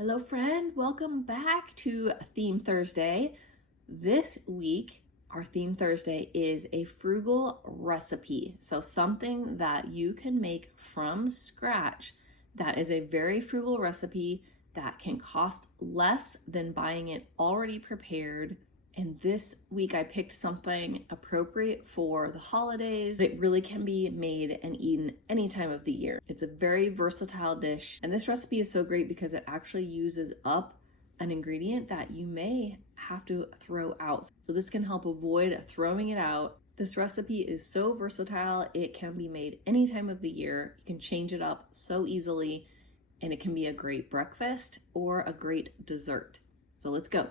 Hello, friend. Welcome back to Theme Thursday. This week, our Theme Thursday is a frugal recipe. So, something that you can make from scratch that is a very frugal recipe that can cost less than buying it already prepared. And this week I picked something appropriate for the holidays. It really can be made and eaten any time of the year. It's a very versatile dish. And this recipe is so great because it actually uses up an ingredient that you may have to throw out. So this can help avoid throwing it out. This recipe is so versatile. It can be made any time of the year. You can change it up so easily, and it can be a great breakfast or a great dessert. So let's go.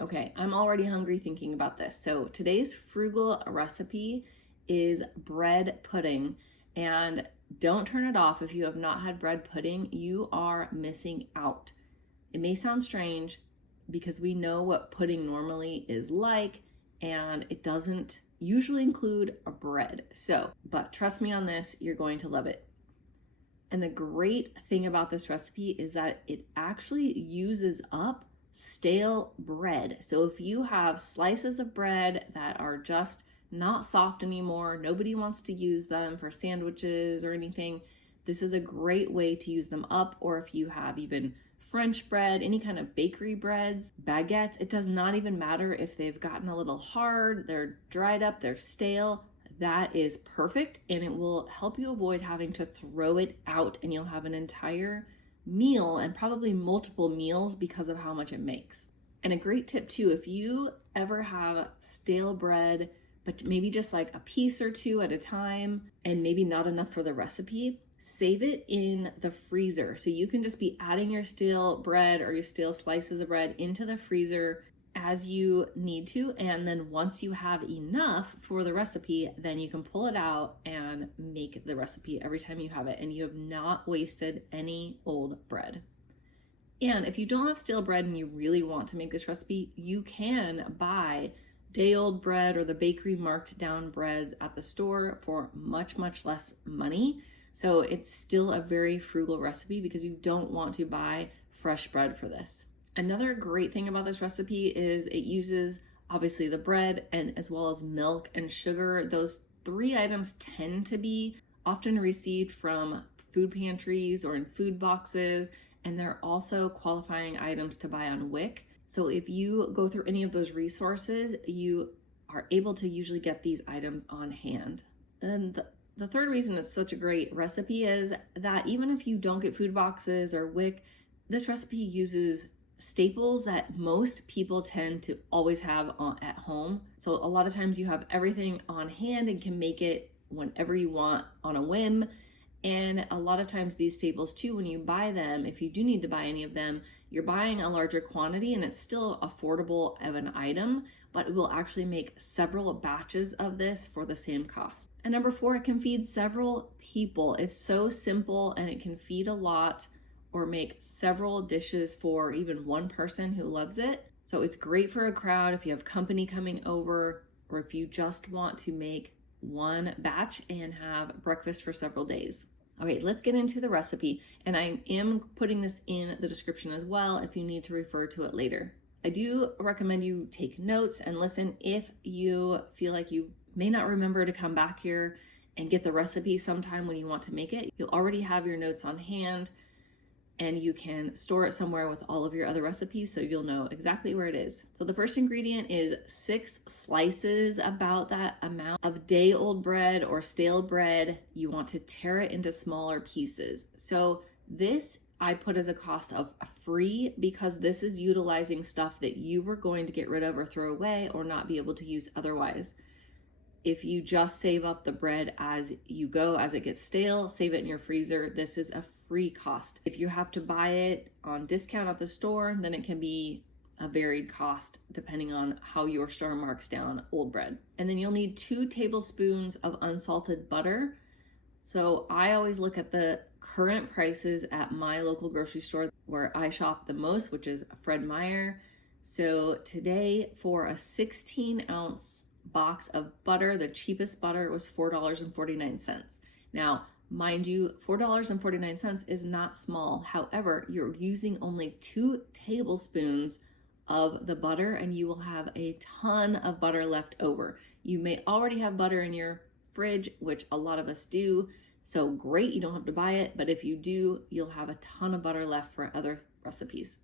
Okay, I'm already hungry thinking about this. So today's frugal recipe is bread pudding. And don't turn it off if you have not had bread pudding. You are missing out. It may sound strange because we know what pudding normally is like, and it doesn't usually include a bread. But trust me on this, you're going to love it. And the great thing about this recipe is that it actually uses up stale bread. So if you have slices of bread that are just not soft anymore, nobody wants to use them for sandwiches or anything, this is a great way to use them up. Or if you have even French bread, any kind of bakery breads, baguettes, it does not even matter if they've gotten a little hard, they're dried up, they're stale. That is perfect, and it will help you avoid having to throw it out, and you'll have an entire meal and probably multiple meals because of how much it makes. And a great tip too, if you ever have stale bread, but maybe just like a piece or two at a time and maybe not enough for the recipe, save it in the freezer. So you can just be adding your stale bread or your stale slices of bread into the freezer as you need to, and then once you have enough for the recipe, then you can pull it out and make the recipe every time you have it, and you have not wasted any old bread. And if you don't have stale bread and you really want to make this recipe, you can buy day-old bread or the bakery marked down breads at the store for much less money. So it's still a very frugal recipe because you don't want to buy fresh bread for this. Another great thing about this recipe is it uses obviously the bread and as well as milk and sugar. Those three items tend to be often received from food pantries or in food boxes, and they're also qualifying items to buy on WIC. So if you go through any of those resources, you are able to usually get these items on hand. And the third reason it's such a great recipe is that even if you don't get food boxes or WIC, this recipe uses staples that most people tend to always have at home. So a lot of times you have everything on hand and can make it whenever you want on a whim. And a lot of times these staples too, when you buy them, if you do need to buy any of them, you're buying a larger quantity and it's still affordable of an item, but it will actually make several batches of this for the same cost. And number 4, it can feed several people. It's so simple and it can feed a lot, or make several dishes for even one person who loves it. So it's great for a crowd if you have company coming over, or if you just want to make one batch and have breakfast for several days. Okay, let's get into the recipe. And I am putting this in the description as well if you need to refer to it later. I do recommend you take notes and listen if you feel like you may not remember to come back here and get the recipe sometime when you want to make it. You'll already have your notes on hand, and you can store it somewhere with all of your other recipes so you'll know exactly where it is. So the first ingredient is 6 slices, about that amount, of day-old bread or stale bread. You want to tear it into smaller pieces. So this I put as a cost of free because this is utilizing stuff that you were going to get rid of or throw away or not be able to use otherwise. If you just save up the bread as you go, as it gets stale, save it in your freezer, this is a free cost. If you have to buy it on discount at the store, then it can be a varied cost depending on how your store marks down old bread. And then you'll need 2 tablespoons of unsalted butter. So I always look at the current prices at my local grocery store where I shop the most, which is Fred Meyer. So today for a 16-ounce box of butter, the cheapest butter was $4.49. Now, Mind you, $4.49 is not small. However, you're using only 2 tablespoons of the butter and you will have a ton of butter left over. You may already have butter in your fridge, which a lot of us do. So great, you don't have to buy it, but if you do, you'll have a ton of butter left for other recipes.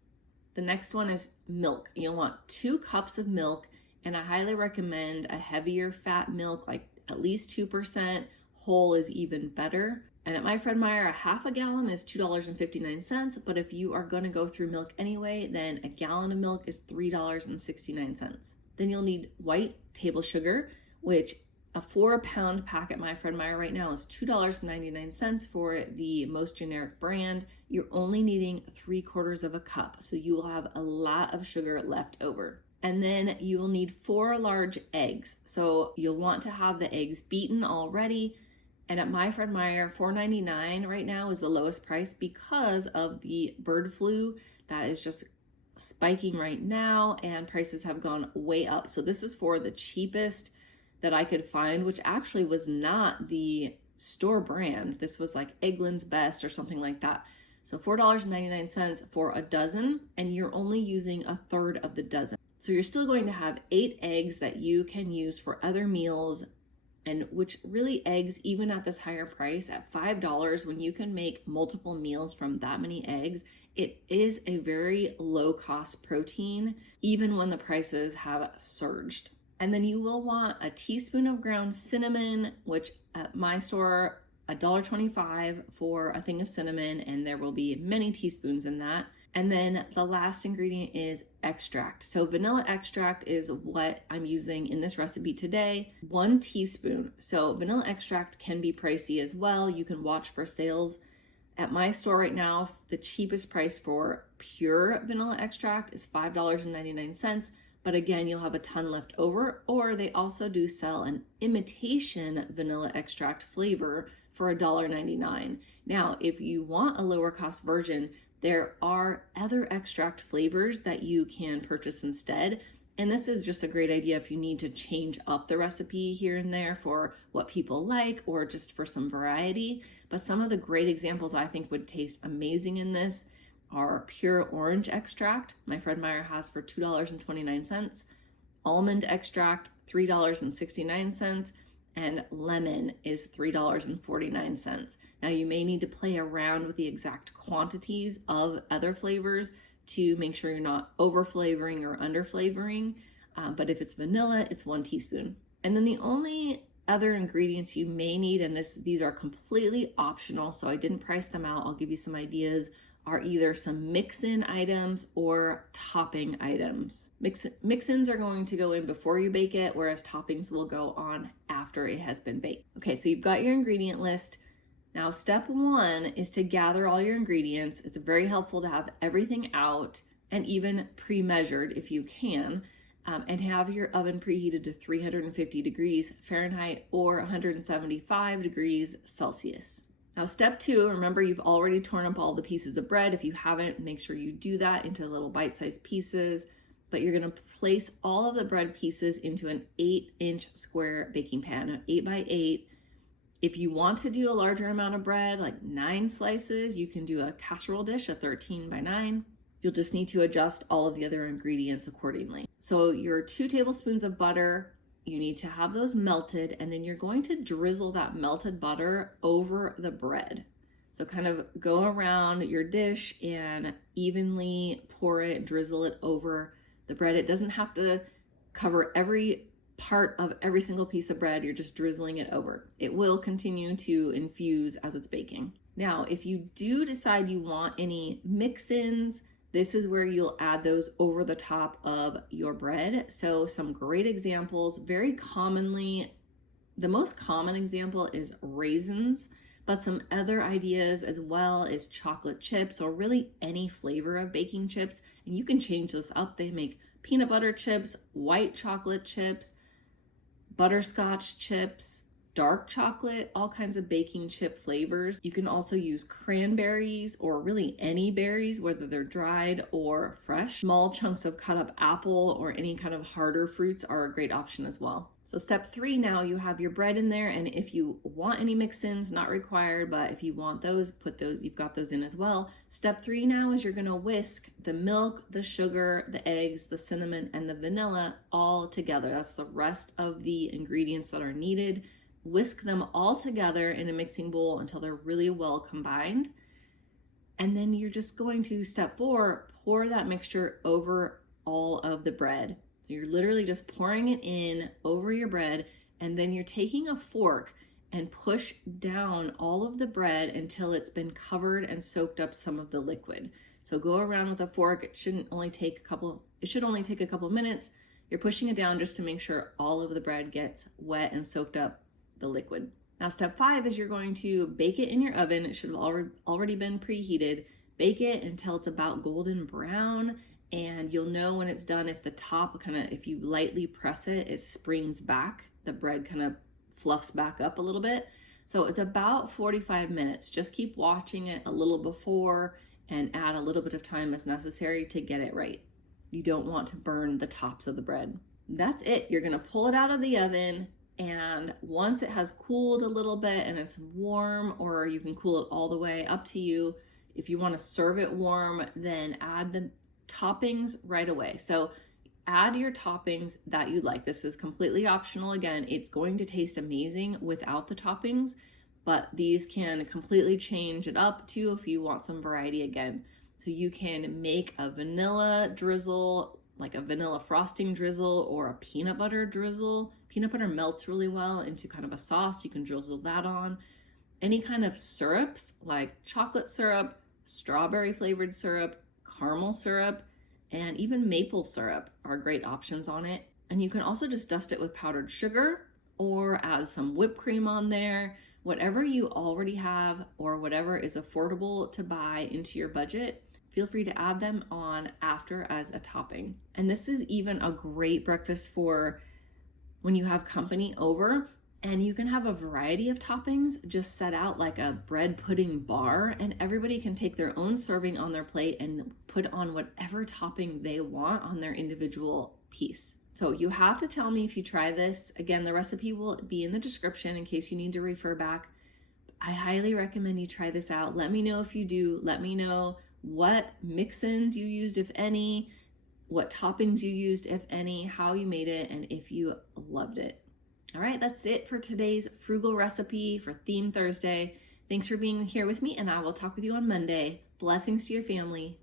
The next one is milk. You'll want 2 cups of milk, and I highly recommend a heavier fat milk, like at least 2%. Whole is even better. And at my Fred Meyer, a half a gallon is $2.59. But if you are going to go through milk anyway, then a gallon of milk is $3.69. Then you'll need white table sugar, which a 4-pound pack at my Fred Meyer right now is $2.99 for the most generic brand. You're only needing 3/4 of a cup, so you will have a lot of sugar left over. And then you will need 4 large eggs. So you'll want to have the eggs beaten already. And at my Fred Meyer, $4.99 right now is the lowest price because of the bird flu that is just spiking right now, and prices have gone way up. So this is for the cheapest that I could find, which actually was not the store brand. This was like Eggland's Best or something like that. So $4.99 for a dozen, and you're only using 1/3 of the dozen. So you're still going to have 8 eggs that you can use for other meals, and which really eggs, even at this higher price at $5, when you can make multiple meals from that many eggs, it is a very low cost protein, even when the prices have surged. And then you will want a teaspoon of ground cinnamon, which at my store, $1.25 for a thing of cinnamon, and there will be many teaspoons in that. And then the last ingredient is extract. So vanilla extract is what I'm using in this recipe today. 1 teaspoon. So vanilla extract can be pricey as well. You can watch for sales. At my store right now, the cheapest price for pure vanilla extract is $5.99. But again, you'll have a ton left over. Or they also do sell an imitation vanilla extract flavor for $1.99. Now, if you want a lower cost version, there are other extract flavors that you can purchase instead. And this is just a great idea if you need to change up the recipe here and there for what people like or just for some variety. But some of the great examples I think would taste amazing in this are pure orange extract. My Fred Meyer has for $2.29. Almond extract, $3.69. And lemon is $3.49. Now you may need to play around with the exact quantities of other flavors to make sure you're not over flavoring or under flavoring. But if it's vanilla, it's 1 teaspoon. And then the only other ingredients you may need, and these are completely optional, so I didn't price them out, I'll give you some ideas, are either some mix-in items or topping items. Mix-ins are going to go in before you bake it, whereas toppings will go on after it has been baked. Okay, so you've got your ingredient list. Now, step 1 is to gather all your ingredients. It's very helpful to have everything out and even pre-measured if you can, and have your oven preheated to 350 degrees Fahrenheit or 175 degrees Celsius. Now, step 2, remember you've already torn up all the pieces of bread. If you haven't, make sure you do that into little bite-sized pieces. But you're going to place all of the bread pieces into an 8-inch square baking pan, an 8 by 8. If you want to do a larger amount of bread, like 9 slices, you can do a casserole dish, a 13 by 9. You'll just need to adjust all of the other ingredients accordingly. So your 2 tablespoons of butter, you need to have those melted, and then you're going to drizzle that melted butter over the bread. So kind of go around your dish and evenly pour it, drizzle it over the bread. It doesn't have to cover every part of every single piece of bread. You're just drizzling it over. It will continue to infuse as it's baking. Now, if you do decide you want any mix-ins, this is where you'll add those over the top of your bread. So some great examples, very commonly, the most common example is raisins, but some other ideas as well is chocolate chips or really any flavor of baking chips. And you can change this up. They make peanut butter chips, white chocolate chips, butterscotch chips, dark chocolate, all kinds of baking chip flavors. You can also use cranberries or really any berries, whether they're dried or fresh. Small chunks of cut up apple or any kind of harder fruits are a great option as well. So step 3, now you have your bread in there, and if you want any mix-ins, not required, but if you want those, put those, you've got those in as well. Step 3 now is you're gonna whisk the milk, the sugar, the eggs, the cinnamon, and the vanilla all together. That's the rest of the ingredients that are needed. Whisk them all together in a mixing bowl until they're really well combined. And then you're just going to, step 4, pour that mixture over all of the bread. So you're literally just pouring it in over your bread, and then you're taking a fork and push down all of the bread until it's been covered and soaked up some of the liquid. So go around with a fork. It should only take a couple minutes. You're pushing it down just to make sure all of the bread gets wet and soaked up the liquid. Now step 5 is you're going to bake it in your oven. It should have already been preheated. Bake it until it's about golden brown, and you'll know when it's done if the top if you lightly press it, it springs back. The bread kind of fluffs back up a little bit. So it's about 45 minutes. Just keep watching it a little before and add a little bit of time as necessary to get it right. You don't want to burn the tops of the bread. That's it. You're gonna pull it out of the oven, and once it has cooled a little bit and it's warm, or you can cool it all the way, up to you. If you want to serve it warm, then add the toppings right away. So add your toppings that you like. This is completely optional. Again, it's going to taste amazing without the toppings, but these can completely change it up too if you want some variety again. So you can make a vanilla drizzle, like a vanilla frosting drizzle, or a peanut butter drizzle. Peanut butter melts really well into kind of a sauce. You can drizzle that on. Any kind of syrups like chocolate syrup, strawberry flavored syrup, caramel syrup, and even maple syrup are great options on it. And you can also just dust it with powdered sugar or add some whipped cream on there. Whatever you already have or whatever is affordable to buy into your budget, feel free to add them on after as a topping. And this is even a great breakfast for when you have company over, and you can have a variety of toppings just set out like a bread pudding bar, and everybody can take their own serving on their plate and put on whatever topping they want on their individual piece. So you have to tell me if you try this. Again, the recipe will be in the description in case you need to refer back. I highly recommend you try this out. Let me know if you do. Let me know what mix-ins you used, if any, what toppings you used, if any, how you made it, and if you loved it. All right, that's it for today's frugal recipe for Theme Thursday. Thanks for being here with me, and I will talk with you on Monday. Blessings to your family.